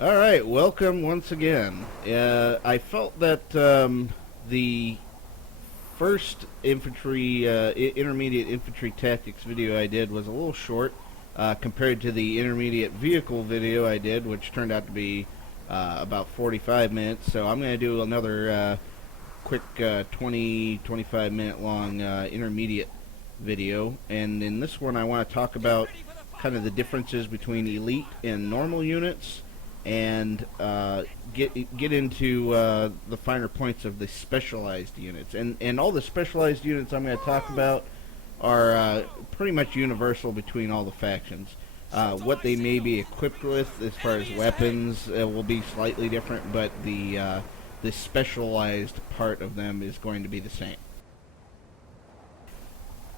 Alright, welcome once again. I felt that the first intermediate infantry tactics video I did was a little short compared to the intermediate vehicle video I did, which turned out to be about 45 minutes. So I'm going to do another quick 20-25 minute long intermediate video. And in this one I want to talk about kind of the differences between elite and normal units, and get into the finer points of the specialized units. And all the specialized units I'm going to talk about are pretty much universal between all the factions. What they may be equipped with as far as weapons will be slightly different, but the specialized part of them is going to be the same.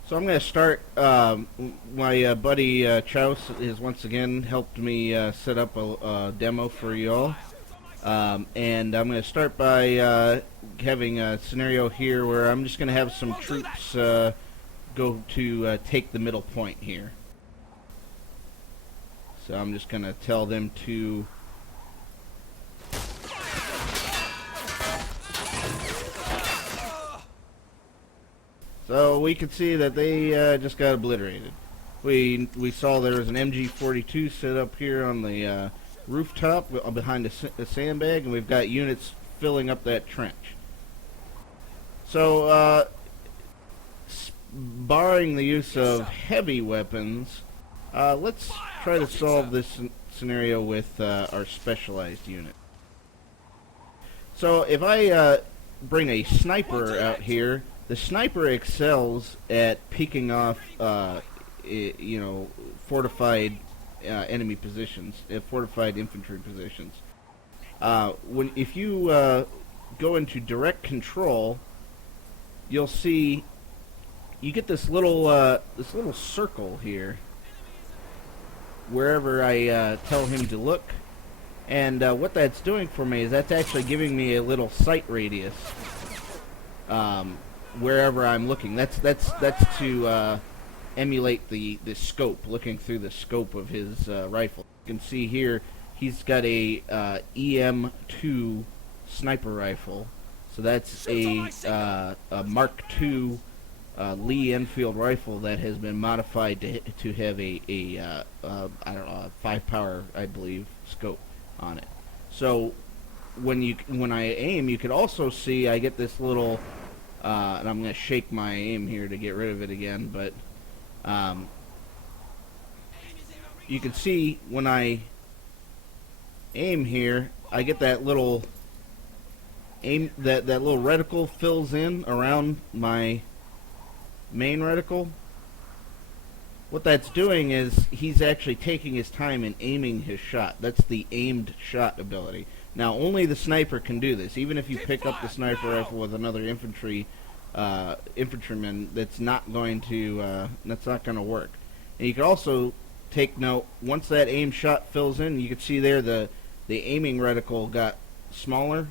So I'm going to start. My buddy Chouse has once again helped me set up a demo for y'all. And I'm going to start by having a scenario here where I'm just going to have some troops go to take the middle point here. So I'm just going to tell them to... So we can see that they just got obliterated. We saw there was an MG42 set up here on the rooftop behind a sandbag, and we've got units filling up that trench. So, barring the use of heavy weapons, let's try to solve this scenario with our specialized unit. So if I bring a sniper out here, the sniper excels at picking off, fortified enemy positions, fortified infantry positions. If you go into direct control, you'll see you get this little circle here wherever I tell him to look, and what that's doing for me is that's actually giving me a little sight radius. Wherever I'm looking, that's to emulate the scope, looking through the scope of his rifle. You can see here he's got a EM2 sniper rifle, so that's a Mark II Lee Enfield rifle that has been modified to have a I don't know, a 5-power, I believe, scope on it. So when I aim, you can also see I get this little. And I'm going to shake my aim here to get rid of it again, but you can see when I aim here, I get that little that little reticle fills in around my main reticle. What that's doing is he's actually taking his time and aiming his shot. That's the aimed shot ability. Now, only the sniper can do this. Even if you pick up the sniper rifle with another infantryman, that's not going to work. And you can also take note, once that aim shot fills in, you can see there the aiming reticle got smaller.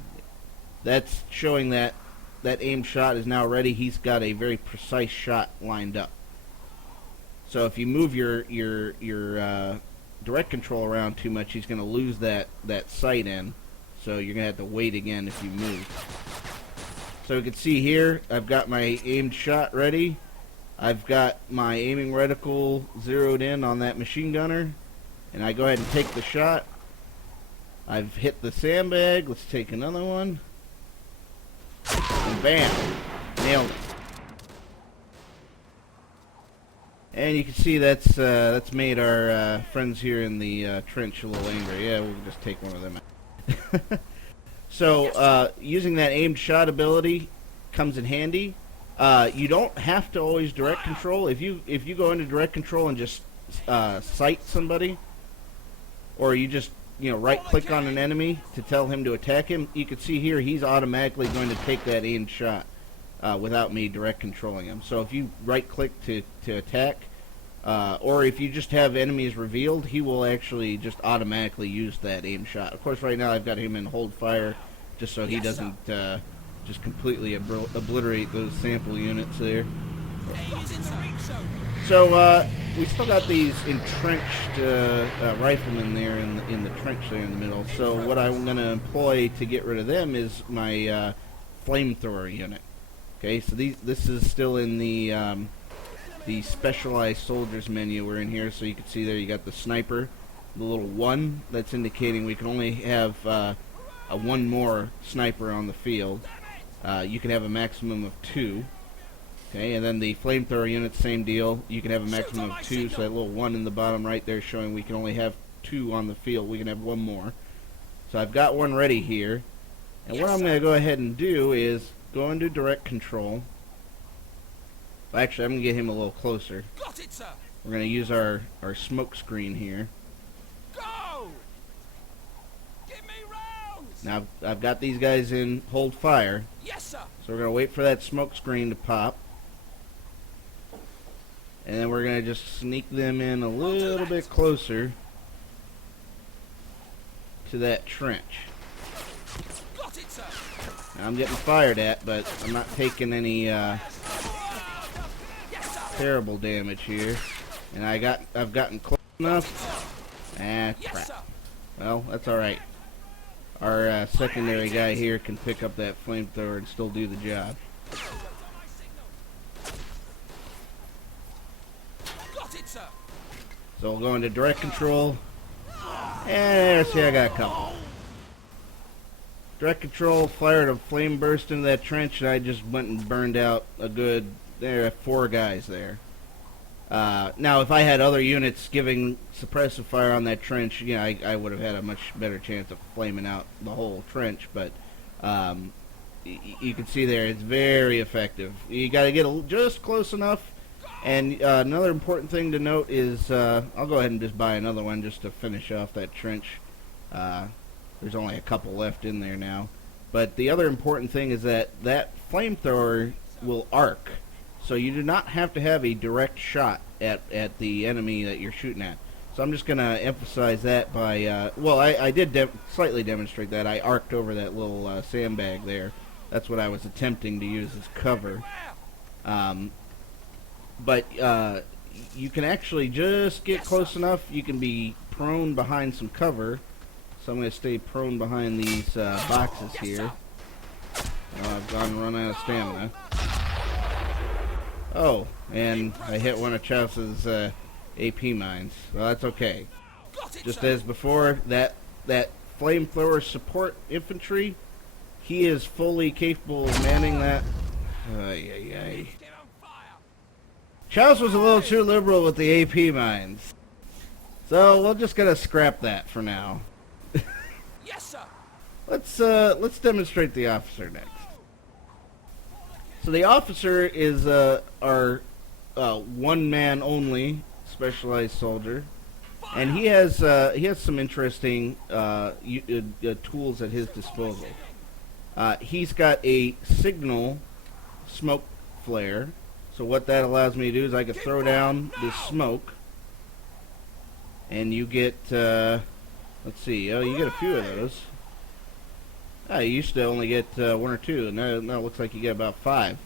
That's showing that aim shot is now ready. He's got a very precise shot lined up. So if you move your direct control around too much, he's going to lose that sight in. So you're going to have to wait again if you move. So you can see here, I've got my aimed shot ready. I've got my aiming reticle zeroed in on that machine gunner. And I go ahead and take the shot. I've hit the sandbag. Let's take another one. And bam! Nailed it. And you can see that's made our friends here in the trench a little angry. Yeah, we'll just take one of them out. So using that aimed shot ability comes in handy. You don't have to always direct control. If you go into direct control and just sight somebody, or you just right click on an enemy to tell him to attack him, you can see here he's automatically going to take that aimed shot without me direct controlling him. So if you right click to attack, or if you just have enemies revealed, he will actually just automatically use that aim shot. Of course, right now I've got him in hold fire, just so he doesn't just completely obliterate those sample units there. So we still got these entrenched riflemen there in the trench there in the middle. So what I'm going to employ to get rid of them is my flamethrower unit. Okay, so this is still in the specialized soldiers menu. We're in here, so you can see there you got the sniper, the little 1 that's indicating we can only have a 1 more sniper on the field. You can have a maximum of 2. Okay, and then the flamethrower unit, same deal. You can have a maximum of 2, so that little 1 in the bottom right there showing we can only have 2 on the field. We can have 1 more. So I've got one ready here. And what I'm going to go ahead and do is go into direct control. Actually, I'm going to get him a little closer. Got it, sir. We're going to use our smoke screen here. Go! Give me rounds! Now, I've got these guys in hold fire. Yes, sir. So we're going to wait for that smoke screen to pop. And then we're going to just sneak them in a little bit closer to that trench. Got it, sir. Now, I'm getting fired at, but I'm not taking any terrible damage here. And I've gotten close enough. Ah, crap. Well, that's alright. Our secondary guy here can pick up that flamethrower and still do the job. So we'll go into direct control. And see, I got a couple. Direct control, fired a flame burst into that trench, and I just went and burned out a good, there, 4 guys there. Now, if I had other units giving suppressive fire on that trench, you know, I would have had a much better chance of flaming out the whole trench, but you can see there, it's very effective. You got to get just close enough. And another important thing to note is, I'll go ahead and just buy another one just to finish off that trench. There's only a couple left in there now. But the other important thing is that flamethrower will arc. So you do not have to have a direct shot at the enemy that you're shooting at. So I'm just going to emphasize that by, well, I did slightly demonstrate that. I arced over that little sandbag there. That's what I was attempting to use as cover. But you can actually just get close enough. You can be prone behind some cover. So I'm going to stay prone behind these boxes here. I've run out of stamina. Oh, and I hit one of Chauce's AP mines. Well, that's okay. Just as before, that flamethrower support infantry, he is fully capable of manning that. Chauce was a little too liberal with the AP mines. So we're just gonna scrap that for now. Yes, sir. Let's demonstrate the officer next. So the officer is our one man only specialized soldier, and he has some interesting tools at his disposal. He's got a signal smoke flare. So what that allows me to do is I can throw down this smoke, and you get, let's see, you get a few of those. You used to only get 1 or 2, and now it looks like you get about 5.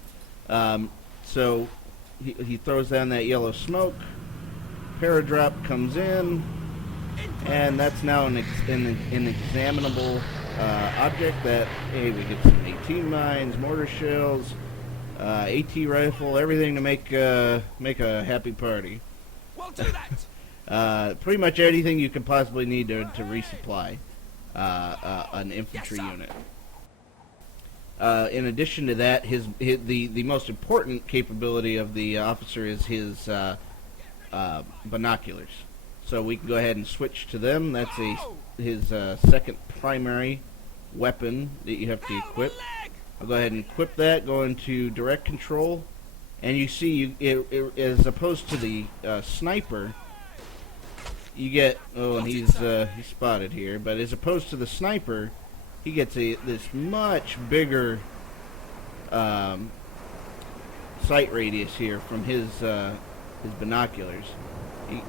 So he throws down that yellow smoke, paradrop comes in, and that's now an examinable object that, hey, we get some 18 mines, mortar shells, AT rifle, everything to make a happy party. We'll do that. Pretty much anything you can possibly need to resupply an infantry unit. In addition to that, the most important capability of the officer is his binoculars. So we can go ahead and switch to them. That's his second primary weapon that you have to equip. I'll go ahead and equip that, go into direct control, and you see, as opposed to the sniper, you get, oh, and he's spotted here, but as opposed to the sniper, he gets this much bigger sight radius here from his binoculars.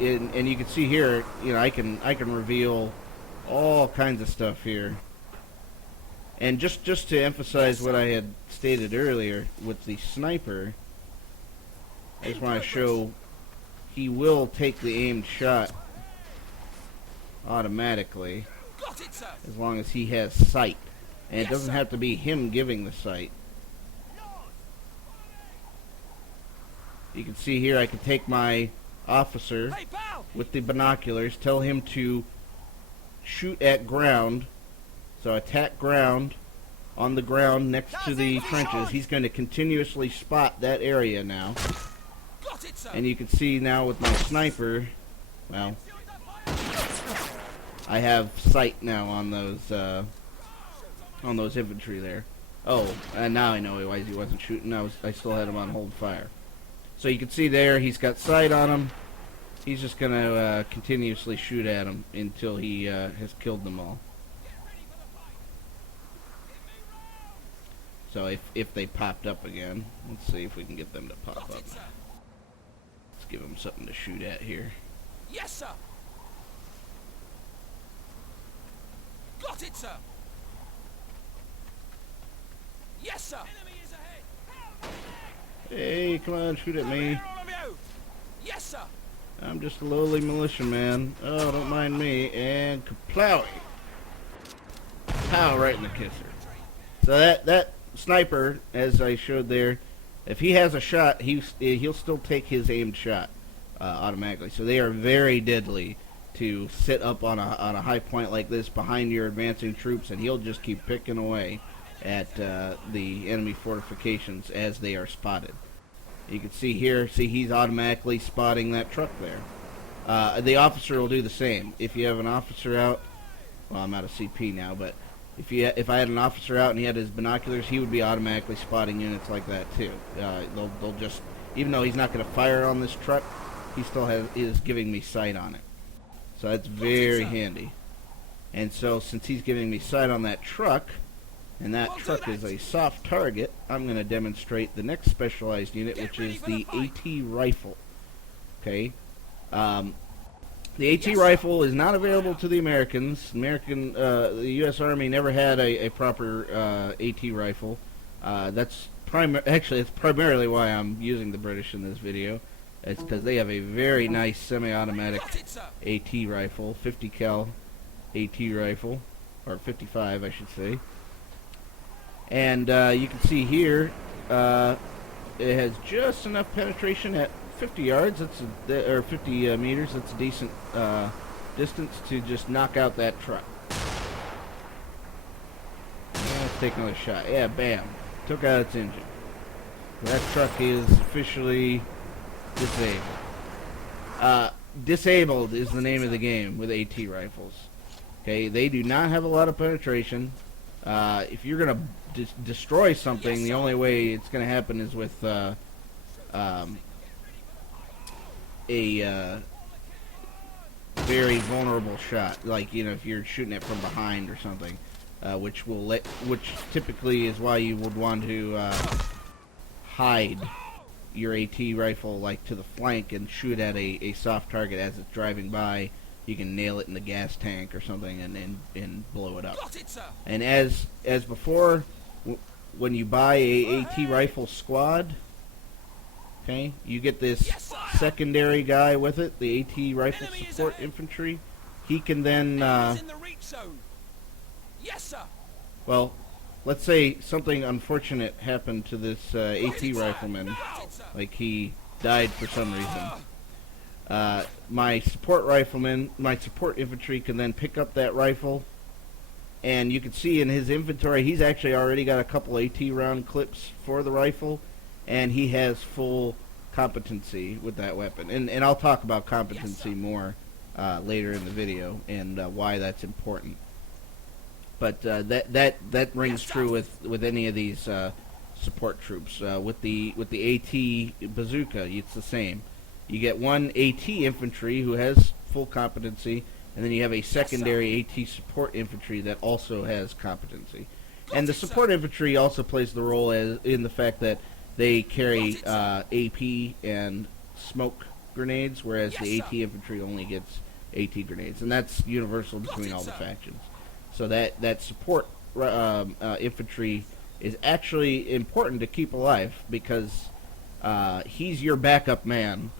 And you can see here, you know, I can reveal all kinds of stuff here. And just to emphasize what I had stated earlier with the sniper, I just want to show he will take the aimed shot automatically, Got it, sir. as long as he has sight. And it Yes, doesn't sir. have to be him giving the sight. You can see here I can take my officer Hey, pal. with the binoculars, tell him to shoot at ground. So attack ground, on the ground next to the trenches. He's going to continuously spot that area now. Got it, sir. And you can see now with my sniper, well, I have sight now on those infantry there. Oh, and now I know why he wasn't shooting. I still had him on hold fire. So you can see there, he's got sight on him. He's just going to continuously shoot at him until he has killed them all. So if they popped up again, let's see if we can get them to pop Got up. it, sir. Let's give them something to shoot at here. Yes, sir. Got it, sir. Yes, sir. Enemy is ahead. Hey, come on, shoot at me. Here, all of you. Yes, sir. I'm just a lowly militiaman. Oh, don't mind me. And kaplowy. Pow, right in the kisser. So that sniper, as I showed there, if he has a shot, he'll still take his aimed shot automatically. So they are very deadly to sit up on a high point like this behind your advancing troops, and he'll just keep picking away at the enemy fortifications as they are spotted. You can see here, he's automatically spotting that truck there. The officer will do the same. If you have an officer out, well, I'm out of CP now, but if I had an officer out and he had his binoculars, he would be automatically spotting units like that too. They'll just, even though he's not going to fire on this truck, he still is giving me sight on it. So that's very handy. And so since he's giving me sight on that truck, and that truck is a soft target, I'm going to demonstrate the next specialized unit, which is the AT rifle. Okay. The AT rifle is not available to the Americans. The U.S. Army never had a proper AT rifle. That's primarily why I'm using the British in this video. It's because they have a very nice semi-automatic AT rifle, 50 cal AT rifle, or 55, I should say. And you can see here, it has just enough penetration at 50 yards, or 50 meters. That's a decent distance to just knock out that truck. Let's take another shot. Yeah, bam. Took out its engine. That truck is officially disabled. Disabled is the name of the game with AT rifles. Okay, they do not have a lot of penetration. If you're going to destroy something, the only way it's going to happen is with a very vulnerable shot, like, you know, if you're shooting it from behind or something, which typically is why you would want to hide your AT rifle like to the flank and shoot at a soft target as it's driving by. You can nail it in the gas tank or something and blow it up. And as before, when you buy a AT rifle squad, okay, you get this secondary guy with it, the AT rifle support infantry. He can then, well, let's say something unfortunate happened to this AT rifleman, like he died for some reason. My support infantry can then pick up that rifle, and you can see in his inventory he's actually already got a couple AT round clips for the rifle, and he has full competency with that weapon. And I'll talk about competency more later in the video and why that's important. But that rings true with any of these support troops. With the AT bazooka, it's the same. You get one AT infantry who has full competency, and then you have a secondary AT support infantry that also has competency. And the support infantry also plays the role in the fact that they carry AP and smoke grenades, whereas the AT infantry only gets AT grenades, and that's universal between all the factions. So that support infantry is actually important to keep alive, because he's your backup man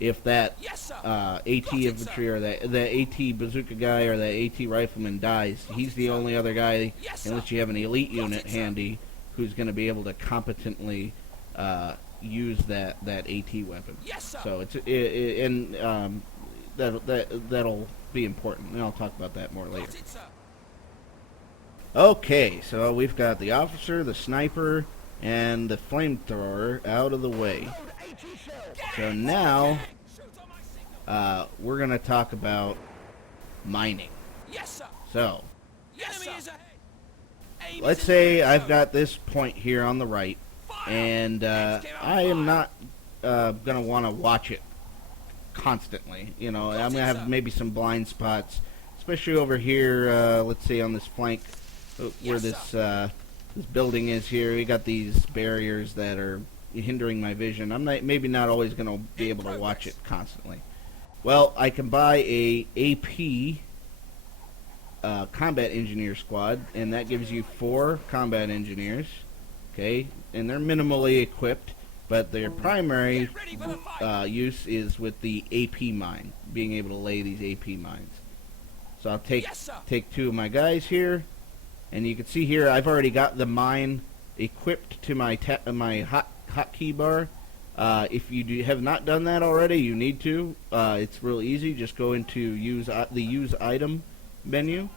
if that Yes, sir. AT Got it, infantry or that AT bazooka guy or that AT rifleman dies, he's the only other guy, Yes, sir. unless you have an elite Got unit it, sir. handy, who's going to be able to competently use that AT weapon. Yes, sir. So that'll be important, and I'll talk about that more later. Got it, sir. Okay, so we've got the officer, the sniper, and the flamethrower out of the way. So now Shoot on my signal. we're going to talk about mining. Yes, sir. So Yes, enemy is ahead. Aim let's is in say the I've zone. got this point here on the right, Fire. and I am not going to want to watch it constantly. You know, I'm going to have maybe some blind spots, especially over here, let's say on this flank where Yes, this building is here. We got these barriers that are hindering my vision. I'm maybe not always going to be able to watch it constantly. Well, I can buy a AP combat engineer squad, and that gives you 4 combat engineers. Okay, and they're minimally equipped, but their primary Get ready for the fight. use is with the AP mine, being able to lay these AP mines. So I'll Yes, sir. take 2 of my guys here, and you can see here I've already got the mine equipped to my my hotkey bar. If you have not done that already, you need to. It's real easy. Just go into the use item menu.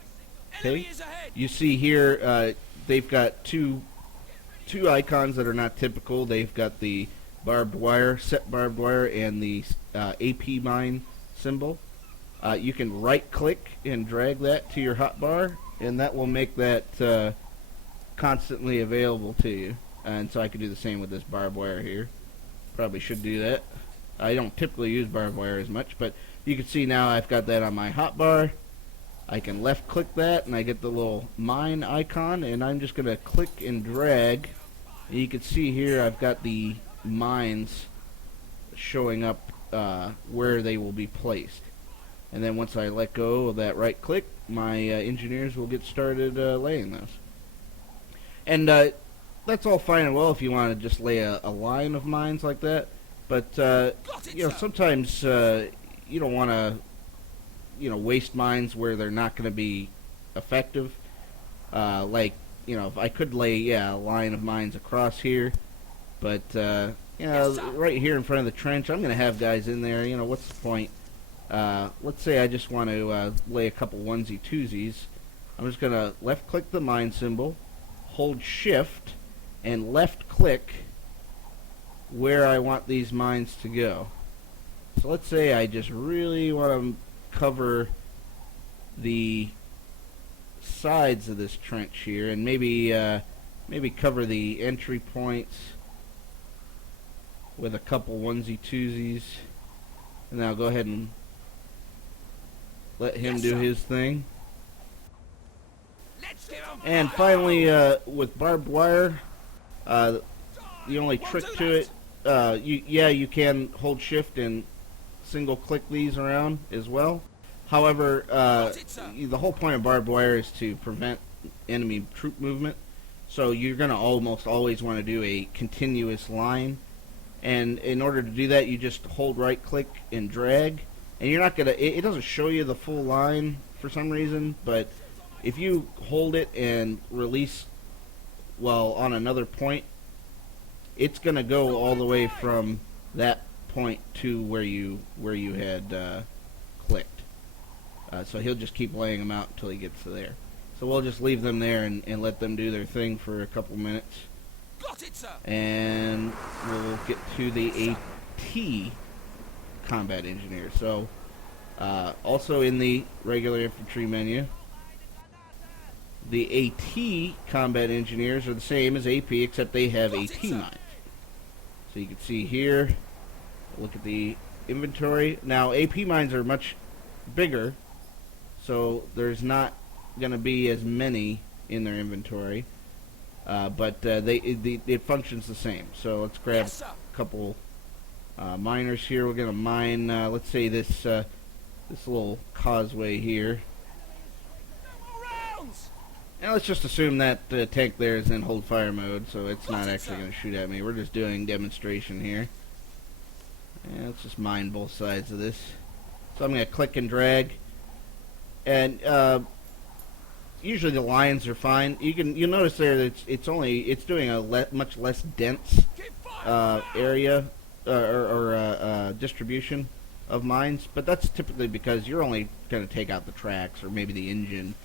Enemy Okay. is ahead. You see here they've got two icons that are not typical. They've got the barbed wire, set barbed wire, and the AP mine symbol. You can right click and drag that to your hotbar, and that will make that constantly available to you. And so I could do the same with this barbed wire here. Probably should do that. I don't typically use barbed wire as much, but you can see now I've got that on my hotbar. I can left click that and I get the little mine icon, and I'm just going to click and drag. And you can see here I've got the mines showing up where they will be placed. And then once I let go of that right click, my engineers will get started laying those. And that's all fine and well if you want to just lay a line of mines like that. But you know, sometimes you don't want to waste mines where they're not going to be effective. Like, if I could lay a line of mines across here, but right here in front of the trench, I'm going to have guys in there. What's the point? Let's say I just want to lay a couple onesie twosies. I'm just going to left click the mine symbol, hold shift, and left click where I want these mines to go. So let's say I just really want to cover the sides of this trench here, and maybe cover the entry points with a couple onesie twosies, and then I'll go ahead and let him do his thing. And finally, with barbed wire, the only trick to it, you can hold shift and single click these around as well. However, the whole point of barbed wire is to prevent enemy troop movement. So you're going to almost always want to do a continuous line. And in order to do that, you just hold right click and drag. And you're not going to, it doesn't show you the full line for some reason, but if you hold it and release while on another point, it's going to go all the way from that point to where you had clicked. So he'll just keep laying them out until he gets to there. So we'll just leave them there and let them do their thing for a couple minutes. Got it, sir. And we'll get to the AT combat engineer. So also in the regular infantry menu, the AT combat engineers are the same as AP, except they have AT mines. So you can see here, look at the inventory. Now AP mines are much bigger, so there's not going to be as many in their inventory, but it functions the same. So let's grab a couple miners here. We're going to mine, let's say this little causeway here. Now let's just assume that tank there is in hold fire mode, so it's not actually going to shoot at me. We're just doing demonstration here. And let's just mine both sides of this. So I'm going to click and drag. And usually the lines are fine. You'll notice there that it's doing a much less dense area or distribution of mines, but that's typically because you're only going to take out the tracks or maybe the engine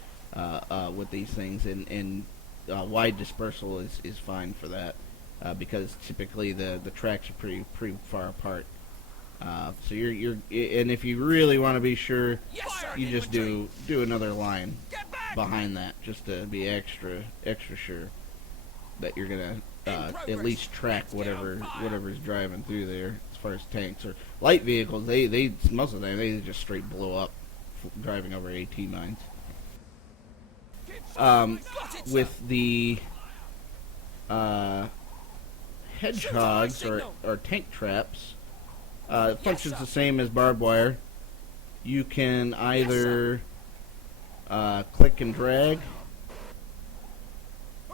with these things, and wide dispersal is fine for that because typically the tracks are pretty far apart. So you're and if you really want to be sure, you just do another line behind that just to be extra sure that you're gonna at least track whatever's driving through there. As far as tanks or light vehicles, they most of the time they just straight blow up driving over AT mines. With the hedgehogs or tank traps, it functions the same as barbed wire. You can either click and drag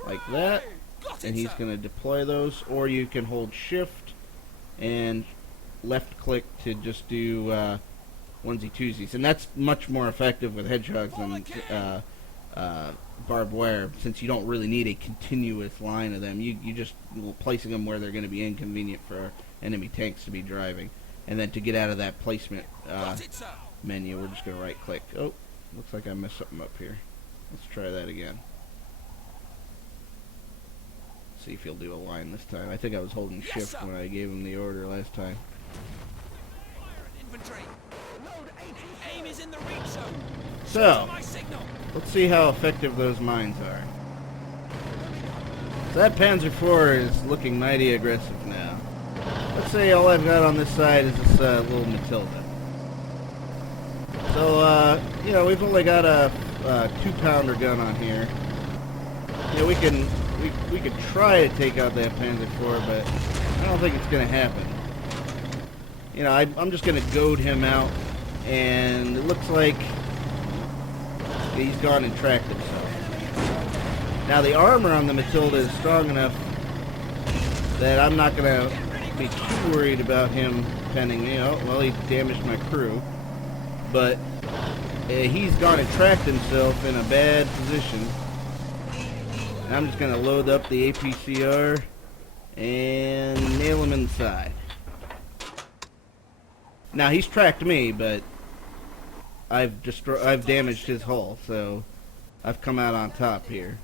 like that, and he's going to deploy those, or you can hold shift and left click to just do onesie twosies, and that's much more effective with hedgehogs than barbed wire, since you don't really need a continuous line of them. You just placing them where they're going to be inconvenient for enemy tanks to be driving. And then to get out of that placement menu, we're just going to right click. Oh, looks like I messed something up here. Let's try that again. See if he'll do a line this time. I think I was holding shift when I gave him the order last time. Infantry. Aim is in the reach zone. So, let's see how effective those mines are. So that Panzer IV is looking mighty aggressive now. Let's say all I've got on this side is this little Matilda. So, you know, we've only got a 2-pounder gun on here. You know, we could try to take out that Panzer IV, but I don't think it's going to happen. You know, I'm just going to goad him out, and it looks like he's gone and tracked himself. Now, the armor on the Matilda is strong enough that I'm not going to be too worried about him penning me. Oh, well, he damaged my crew. But he's gone and tracked himself in a bad position. And I'm just going to load up the APCR and nail him inside. Now, he's tracked me, but I've damaged his hull, so I've come out on top here.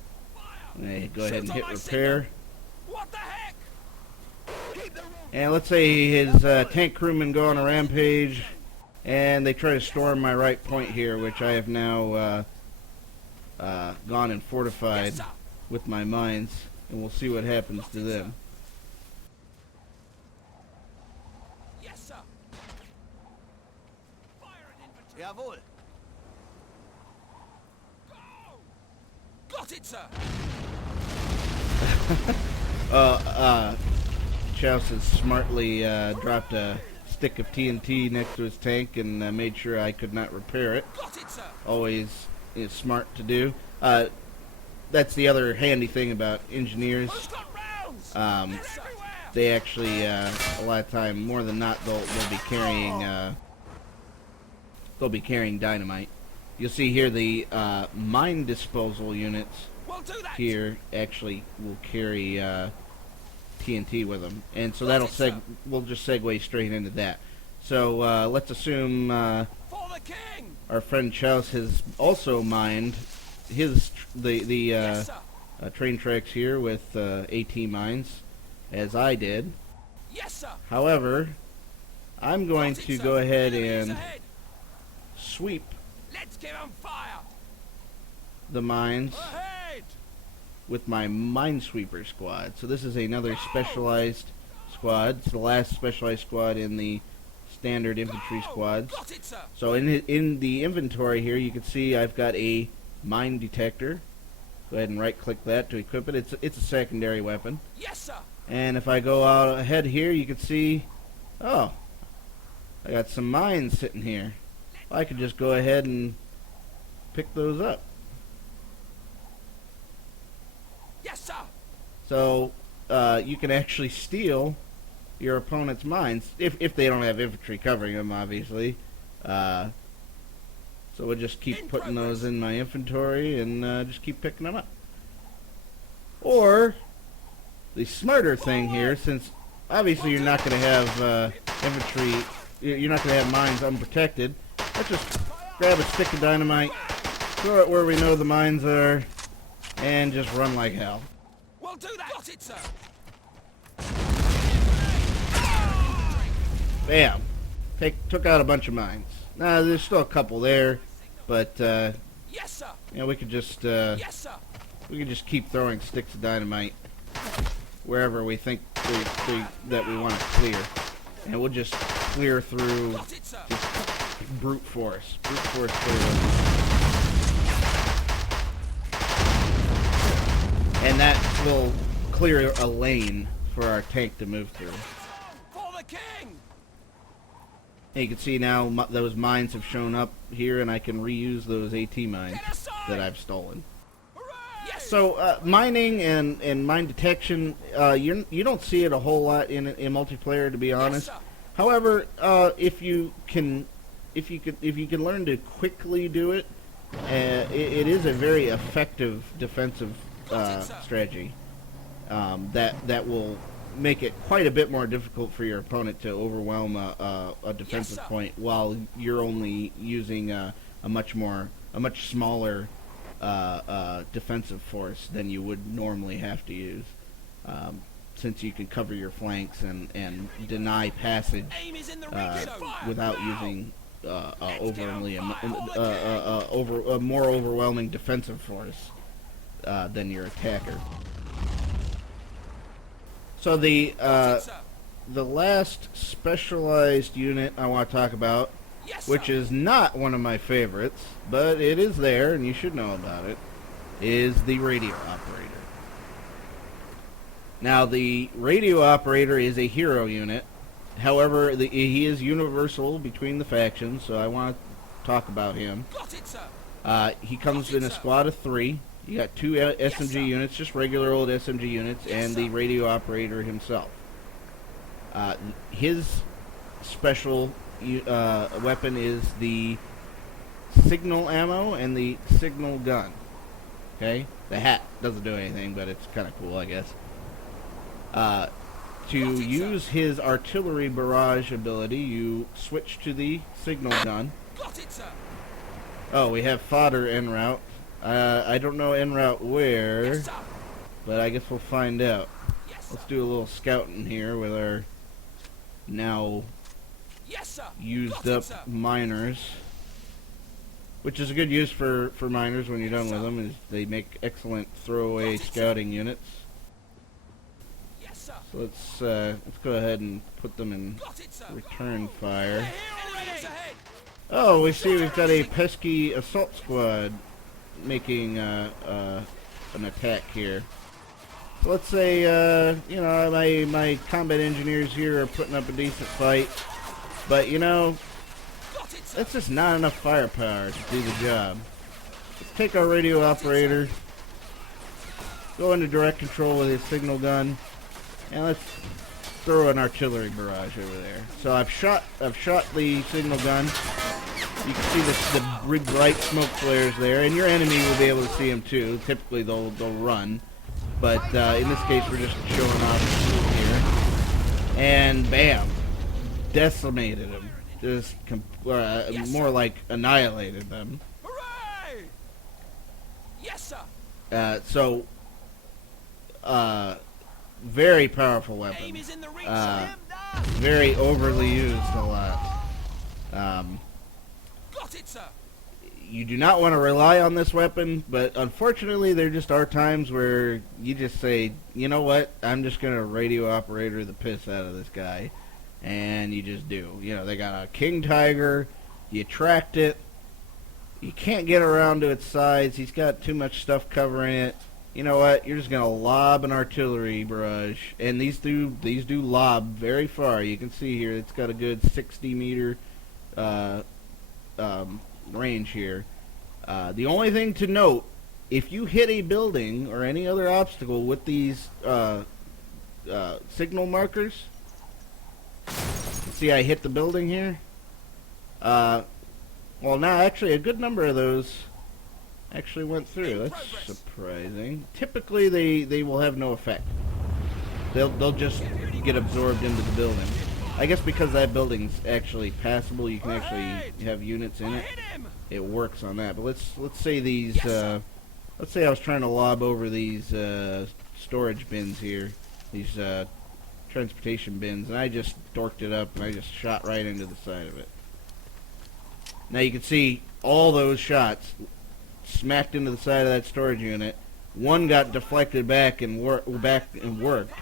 Hey, go ahead and hit repair. What the heck? And let's say his tank crewmen go on a rampage, and they try to storm my right point here, which I have now gone and fortified with my mines, and we'll see what happens to them. Yes, sir. Fire an infantry. Jawohl. Go! Got it, sir. Chouse has smartly dropped a stick of TNT next to his tank and made sure I could not repair it. Got it, sir. Always smart to do. That's the other handy thing about engineers. Who's got rounds? Yes, sir. They actually a lot of time, more than not, they'll be carrying dynamite. You'll see here the mine disposal units We'll do that. here actually will carry TNT with them, and so we'll just segue straight into that. So let's assume For the king. our friend Chouse has also mined the train tracks here with AT mines, as I did. Yes, sir. However, I'm going Got it, to sir. go ahead Enemy is and ahead. sweep Let's give 'em fire. the mines Ahead. with my Minesweeper squad. So this is another specialized squad. It's the last specialized squad in the standard infantry squads. Got it, sir. So in the inventory here, you can see I've got a mine detector. Go ahead and right-click that to equip it. It's a secondary weapon. Yes, sir. And if I go out ahead here, you can see, oh, I got some mines sitting here. I could just go ahead and pick those up. Yes, sir. So you can actually steal your opponent's mines, if they don't have infantry covering them, obviously. So we'll just keep putting those in my inventory and just keep picking them up. Or the smarter thing here, since obviously you're not going to have infantry, you're not going to have mines unprotected, let's just grab a stick of dynamite, throw it where we know the mines are, and just run like hell. We'll do that. Got it, sir. Bam. Took out a bunch of mines. Now, there's still a couple there, but Yes, sir. you know, we could just Yes, sir. keep throwing sticks of dynamite wherever we think that we want to clear, and we'll just clear through Got it, sir. just brute force clear. And that will clear a lane for our tank to move through. For the king. And you can see now those mines have shown up here, and I can reuse those AT mines that I've stolen. Yes. So mining and mine detection, you don't see it a whole lot in multiplayer, to be honest. Yes, sir. However, if you can learn to quickly do it, it is a very effective defensive strategy that will make it quite a bit more difficult for your opponent to overwhelm a defensive point while you're only using a much smaller defensive force than you would normally have to use, since you can cover your flanks and deny passage Aim is in the ring. without using a more overwhelming defensive force than your attacker. So the last specialized unit I want to talk about, Yes, which sir. is not one of my favorites, but it is there and you should know about it, is the radio operator. Now, the radio operator is a hero unit. However, he is universal between the factions, so I want to talk about him. Got it, sir. He comes in a squad of 3. You got 2 SMG sir. units, just regular old SMG units, Yes, and sir. the radio operator himself. His special weapon is the signal ammo and the signal gun. Okay? The hat doesn't do anything, but it's kind of cool, I guess. To use his artillery barrage ability, you switch to the signal gun. Got it, sir. Oh, we have fodder en route. I don't know en route where, Yes, sir. but I guess we'll find out. Yes, sir. Let's do a little scouting here with our now Yes, sir. used Got it, up sir. miners, which is a good use for miners when you're done Yes, with sir. them, is they make excellent throwaway Got it, sir. scouting units. Yes, sir. So let's go ahead and put them in Got it, sir. return fire. Enemies ahead. Oh, we see we've got a pesky assault squad making an attack here. So let's say, you know, my combat engineers here are putting up a decent fight, but you know, Got it, sir. that's just not enough firepower to do the job. Let's take our radio operator, go into direct control with his signal gun, and let's throw an artillery barrage over there. So I've shot the signal gun. You can see the big bright smoke flares there, and your enemy will be able to see them too. Typically they'll run, but in this case we're just showing off here. And bam, decimated them. Just more like annihilated them. Hooray! Yes, sir. So very powerful Aim weapon. is in the ring, Uh, sir. Very overly used a lot. Got it, sir. You do not want to rely on this weapon, but unfortunately there just are times where you just say, you know what, I'm just going to radio operator the piss out of this guy. And you just do. You know, they got a King Tiger, you tracked it, you can't get around to its sides, he's got too much stuff covering it. You know what, you're just going to lob an artillery barrage. And these do lob very far. You can see here it's got a good 60 meter range here. The only thing to note, if you hit a building or any other obstacle with these signal markers, see I hit the building here. Well, now actually a good number of those actually went through. That's surprising. Typically they will have no effect. They'll just get absorbed into the building. I guess because that building's actually passable, you can actually have units in it. It works on that. But let's say these. Let's say I was trying to lob over these storage bins here, these transportation bins, and I just dorked it up and I just shot right into the side of it. Now you can see all those shots smacked into the side of that storage unit. One got deflected back and worked,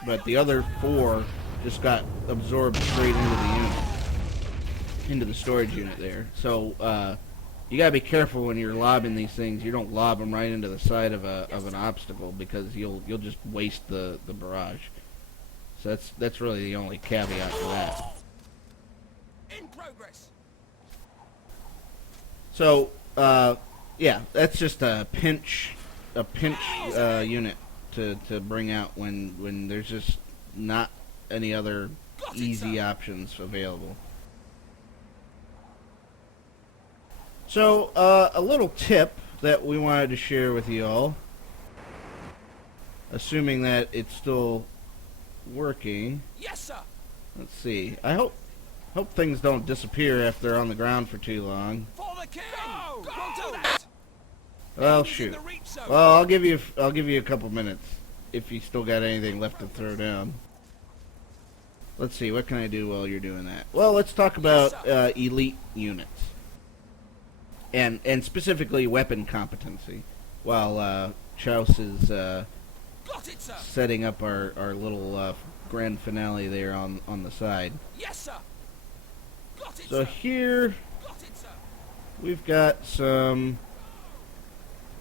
but the other 4 just got absorbed straight into the unit, into the storage unit there. So you gotta be careful when you're lobbing these things. You don't lob them right into the side of an obstacle, because you'll just waste the barrage. So that's really the only caveat to that. In progress. So yeah, that's just a pinch unit to bring out when there's just not any other easy options available. So a little tip that we wanted to share with you all, assuming that it's still working. Yes, sir. Let's see. I hope things don't disappear after they're on the ground for too long. For the king. Go. Do that. Well, shoot. Well, I'll give you a couple minutes if you still got anything left to throw down. Let's see. What can I do while you're doing that? Well, let's talk about elite units, and specifically weapon competency. While Chouse is setting up our little grand finale there on the side. Yes, sir. Got it, So sir. here Got it, sir. we've got some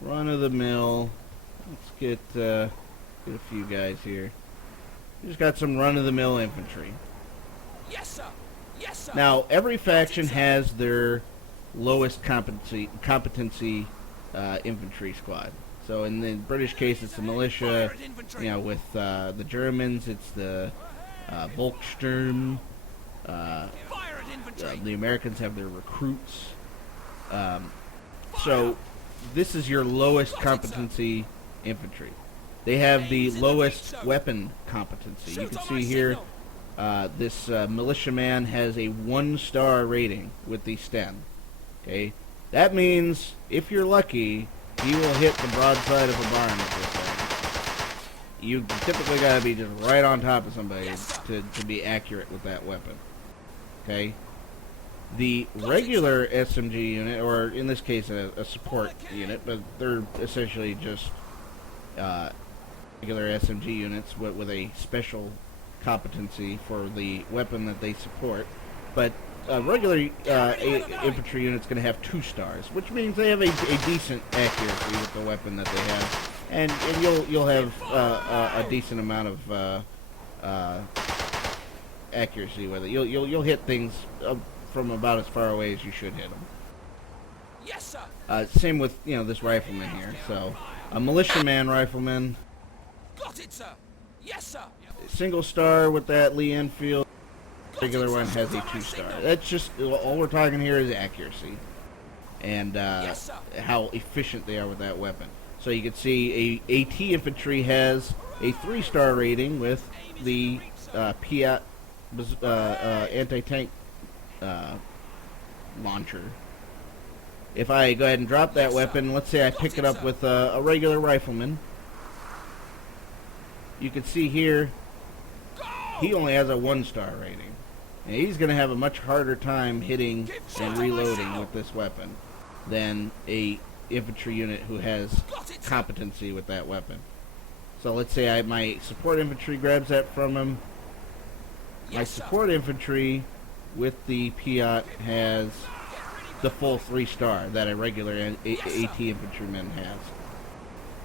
run-of-the-mill. Let's get a few guys here. We just got some run-of-the-mill infantry. Yes, sir. Yes, sir. Now, every faction has their lowest competency infantry squad. So in the British case, it's the militia. You know, with the Germans, it's the Volkssturm. Fire at infantry. The Americans have their recruits. So this is your lowest competency infantry. They have the lowest weapon competency. You can see here, this militiaman has a 1-star rating with the Sten. Okay, that means if you're lucky, he will hit the broadside of a barn with this thing. You typically gotta be just right on top of somebody to be accurate with that weapon. Okay. The regular SMG unit, or in this case a support unit, but they're essentially just regular SMG units with a special competency for the weapon that they support. But regular infantry unit's going to have 2 stars, which means they have a decent accuracy with the weapon that they have, and you'll have a decent amount of accuracy with it. You'll hit things from about as far away as you should hit them. Yes, sir. Same with this rifleman here. So a militiaman rifleman, Got it, sir. Yes, sir. single star with that Lee Enfield. Regular one has a 2-star. That's just all we're talking here is accuracy and how efficient they are with that weapon. So you can see a AT infantry has a 3-star rating with the Piat anti-tank launcher. If I go ahead and drop that weapon, let's say I pick it up with a regular rifleman, you can see here he only has a 1-star rating. And he's going to have a much harder time hitting and reloading with this weapon than a infantry unit who has competency with that weapon. So let's say my support infantry grabs that from him. My support infantry with the Piat has the full 3-star that a regular AT infantryman has.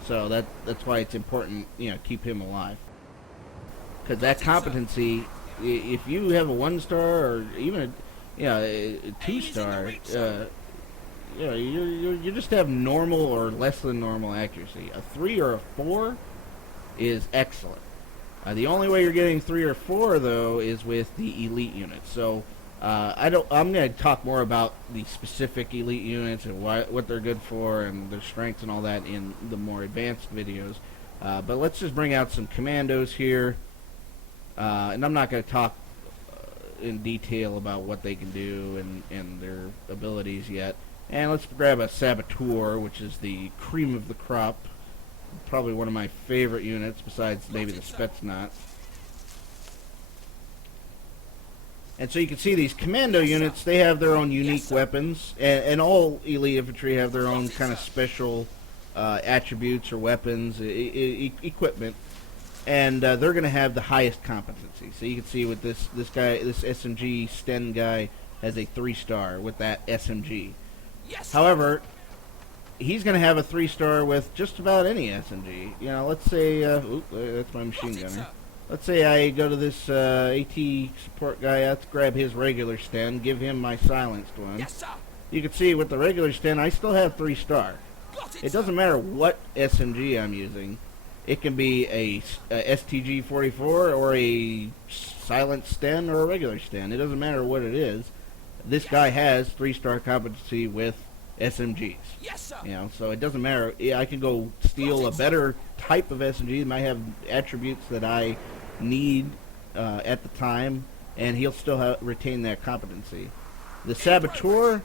So that's why it's important, keep him alive. Because that competency, if you have a 1-star or even a 2-star, you just have normal or less than normal accuracy. A 3 or a 4 is excellent. The only way you're getting 3 or 4 though is with the elite units. So I'm going to talk more about the specific elite units and what they're good for and their strengths and all that in the more advanced videos. But let's just bring out some commandos here. And I'm not going to talk in detail about what they can do and their abilities yet. And let's grab a Saboteur, which is the cream of the crop. Probably one of my favorite units, besides maybe the Spetsnaz. And so you can see these commando units, they have their own unique weapons, and all elite infantry have their own kind of special attributes or weapons, equipment, and they're going to have the highest competency. So you can see with this guy, this SMG Sten guy has a 3-star with that SMG. However, he's going to have a 3-star with just about any SMG. You know, let's say, that's my machine gunner. Let's say I go to this AT support guy, let's grab his regular Sten, give him my silenced one. Yes, sir. You can see with the regular Sten, I still have 3-star. It doesn't matter what SMG I'm using. It can be a STG-44 or a silenced Sten or a regular Sten. It doesn't matter what it is. This guy has 3-star competency with SMGs. Yes, sir. You know, so it doesn't matter. I can go steal a better type of SMG that might have attributes that I need at the time, and he'll still retain that competency. The Saboteur,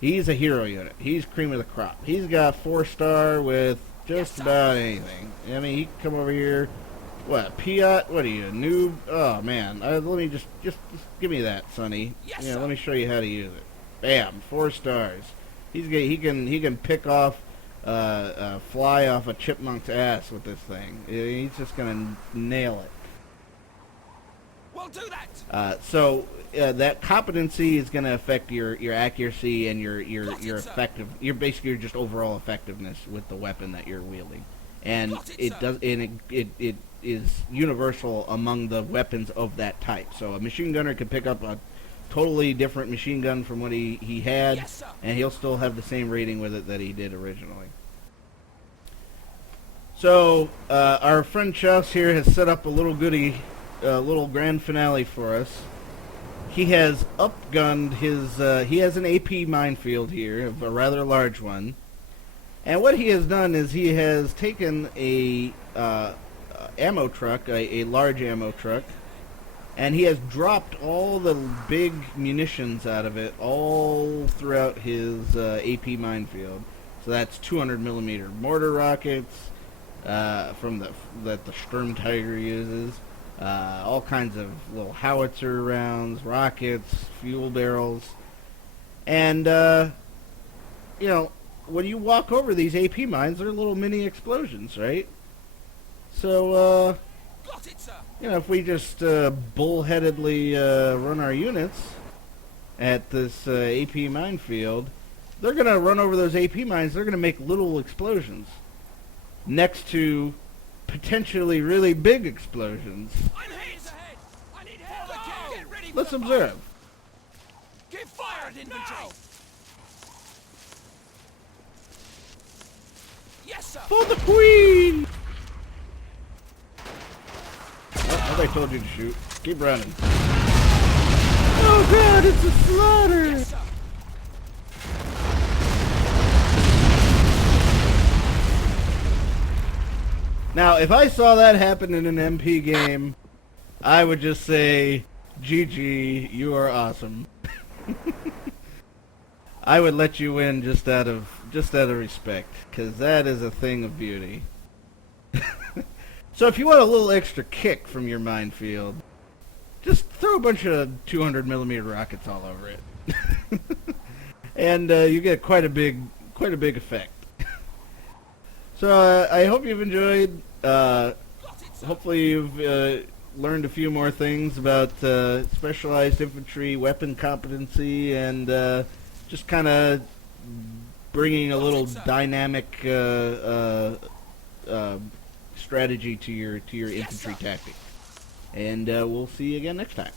he's a hero unit. He's cream of the crop. He's got 4-star with just about anything. I mean, he can come over here. What, Piat? What are you, a noob? Oh man, let me just give me that, Sonny. Yeah, let me show you how to use it. Bam, 4 stars. He can pick off fly off a chipmunk's ass with this thing. He's just gonna nail it. We'll do that. So that competency is gonna affect your accuracy and your effective. Your basically your just overall effectiveness with the weapon that you're wielding, and it is universal among the weapons of that type. So a machine gunner could pick up a totally different machine gun from what he had, and he'll still have the same rating with it that he did originally. So our friend Chuss here has set up a little goodie, little grand finale for us. He has upgunned his, he has an AP minefield here, a rather large one, and what he has done is he has taken a ammo truck, a large ammo truck, and he has dropped all the big munitions out of it all throughout his AP minefield. So that's 200mm mortar rockets from that the Sturm Tiger uses, all kinds of little howitzer rounds, rockets, fuel barrels, and you know, when you walk over these AP mines, they're little mini explosions, right? So you know, if we just bullheadedly run our units at this AP minefield, they're going to run over those AP mines. They're going to make little explosions next to potentially really big explosions. I'm hit. I need help. Get ready. Let's observe. Give fire at infantry. No. Yes, sir. For the Queen! I told you to shoot. Keep running. Oh god, it's a slaughter! Yes, sir. Now, if I saw that happen in an MP game, I would just say, GG, you are awesome. I would let you win just out of respect, because that is a thing of beauty. So if you want a little extra kick from your minefield, just throw a bunch of 200mm rockets all over it, and you get quite a big effect. So I hope you've enjoyed. Hopefully you've learned a few more things about specialized infantry weapon competency and just kind of bringing a little dynamic strategy to your infantry tactics. And we'll see you again next time.